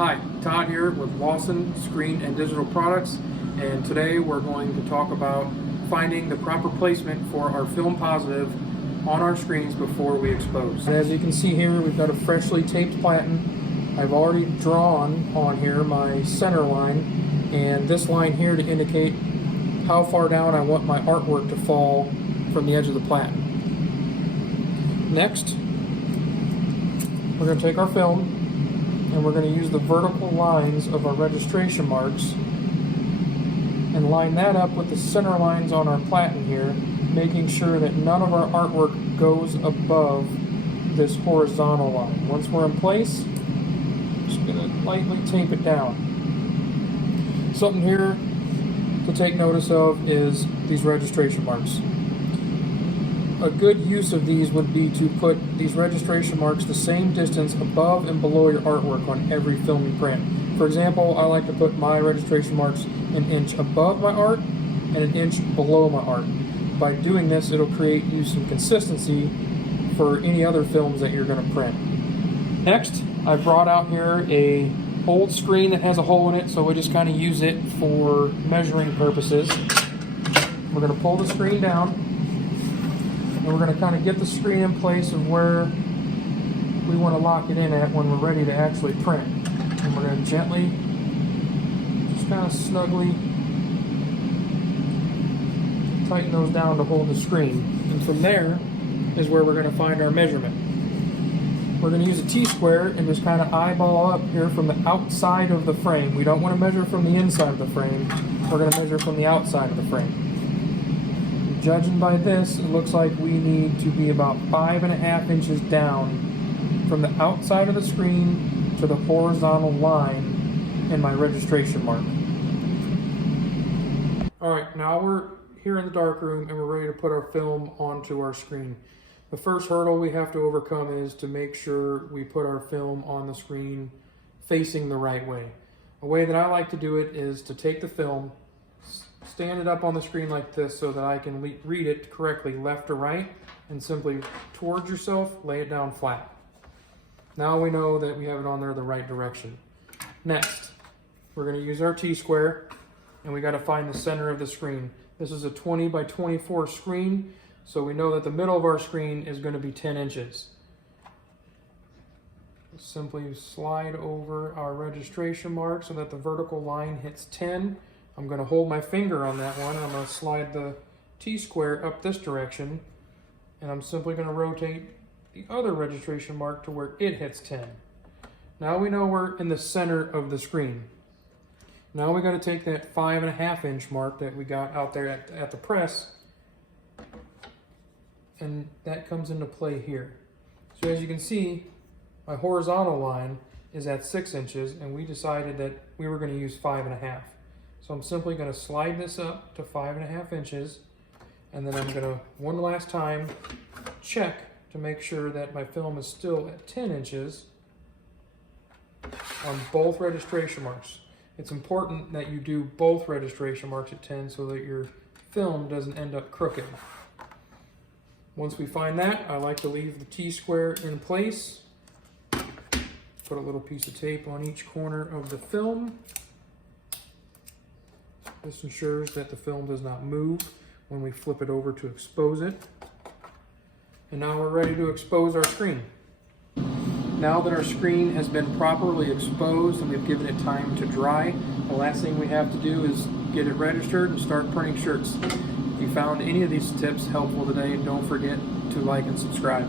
Hi, Todd here with Lawson Screen and Digital Products, and today we're going to talk about finding the proper placement for our film positive on our screens before we expose. And as you can see here, we've got a freshly taped platen. I've already drawn on here my center line and this line here to indicate how far down I want my artwork to fall from the edge of the platen. Next, we're going to take our film and we're going to use the vertical lines of our registration marks and line that up with the center lines on our platen here, making sure that none of our artwork goes above this horizontal line. Once we're in place, just going to lightly tape it down. Something here to take notice of is these registration marks. A good use of these would be to put these registration marks the same distance above and below your artwork on every film you print. For example, I like to put my registration marks an inch above my art and an inch below my art. By doing this, it'll create you some consistency for any other films that you're going to print. Next, I brought out here a old screen that has a hole in it, so we just kind of use it for measuring purposes. We're going to pull the screen down. And we're going to kind of get the screen in place of where we want to lock it in at when we're ready to actually print. And we're going to gently, just kind of snugly tighten those down to hold the screen. And from there is where we're going to find our measurement. We're going to use a T-square and just kind of eyeball up here from the outside of the frame. We don't want to measure from the inside of the frame. We're going to measure from the outside of the frame. Judging by this, it looks like we need to be about 5.5 inches down from the outside of the screen to the horizontal line in my registration mark. Alright, now we're here in the darkroom and we're ready to put our film onto our screen. The first hurdle we have to overcome is to make sure we put our film on the screen facing the right way. A way that I like to do it is to take the film, stand it up on the screen like this so that I can read it correctly left to right, and simply towards yourself, lay it down flat. Now we know that we have it on there the right direction. Next, we're going to use our T-square, and we got to find the center of the screen. This is a 20 by 24 screen, so we know that the middle of our screen is going to be 10 inches. Simply slide over our registration mark so that the vertical line hits 10. I'm going to hold my finger on that one. I'm going to slide the T-square up this direction, and I'm simply going to rotate the other registration mark to where it hits 10. Now we know we're in the center of the screen. Now we got to take that 5.5 inch mark that we got out there at the press, and that comes into play here. So as you can see, my horizontal line is at 6 inches, and we decided that we were going to use 5.5. So I'm simply going to slide this up to 5.5 inches, and then I'm going to, one last time, check to make sure that my film is still at 10 inches on both registration marks. It's important that you do both registration marks at 10 so that your film doesn't end up crooked. Once we find that, I like to leave the T-square in place. Put a little piece of tape on each corner of the film. This ensures that the film does not move when we flip it over to expose it. And now we're ready to expose our screen. Now that our screen has been properly exposed and we've given it time to dry, the last thing we have to do is get it registered and start printing shirts. If you found any of these tips helpful today, don't forget to like and subscribe.